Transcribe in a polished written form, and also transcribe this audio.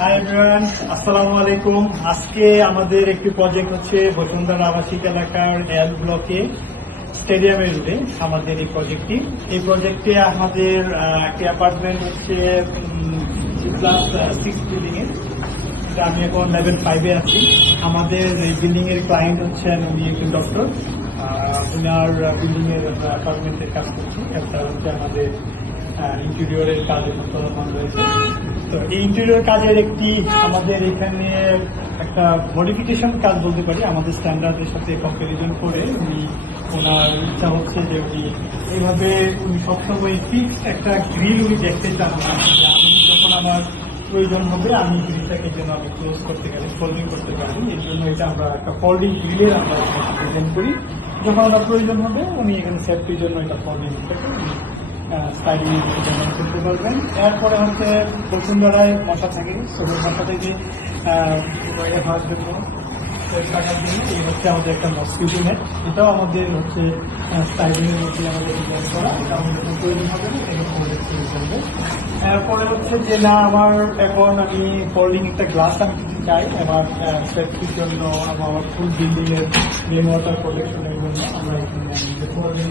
Hi everyone, আসসালামু আলাইকুম। আজকে আমাদের একটি প্রজেক্ট হচ্ছে বসুন্ধরা আবাসিক এলাকার এল ব্লকে স্টেডিয়ামের রোডে আমাদের এই প্রজেক্টটি। এই প্রজেক্টে আমাদের একটি অ্যাপার্টমেন্ট হচ্ছে ক্লাস 6 বিল্ডিং এর। আমি এখন লেভেল 5-এ আছি। আমাদের এই বিল্ডিং এর ক্লায়েন্ট হচ্ছেন উনি একজন ডক্টর। ওনার বিল্ডিং এর অ্যাপার্টমেন্টের কাজ করছি। একটা হচ্ছে আমাদের ইন্টেরিয়রের কাজ এখন চলমান রয়েছে। তো এই ইন্টেরিয়র কাজের আমাদের এখানে একটা মডিফিকেশন কাজ বলতে পারি, আমাদের স্ট্যান্ডার্ডের সাথে কম্পারিজন করে ওনার ইচ্ছা হচ্ছে যে উনি সবসময় ফিক্সড একটা গ্রিল উনি দেখতে চান। আমি যখন আমার প্রয়োজন হবে আমি গ্রিলটাকে যেন আমি ক্লোজ করতে গেলে ফোল্ডিং করতে পারি, এর জন্য এটা আমরা একটা ফোল্ডিং গ্রিলের আমরা ডিজাইন করি। যখন আমার প্রয়োজন হবে উনি এখানে সেফটির জন্য এটা ফোল্ডিং স্টাইলিং করতে পারবেন। এরপরে হচ্ছে বসুন্ধরায় মশা থাকে, মশা থেকে হওয়ার জন্য থাকার জন্য এই হচ্ছে আমাদের একটা মসকিউটো নেট। এটাও আমাদের হচ্ছে স্টাইলিংয়ের মধ্যে আমাদের ডিজাইন করা, এটা আমাদের প্রয়োজন হবে না, এরকম করবো। এরপরে হচ্ছে যে না আমার এখন আমি ফোল্ডিং একটা গ্লাস আমি কিছু চাই আমার সেফটির জন্য, আমার ফুল বিল্ডিং এর রেন ওয়াটার প্রোটেকশনের জন্য আমরা এখানে ফোল্ডিং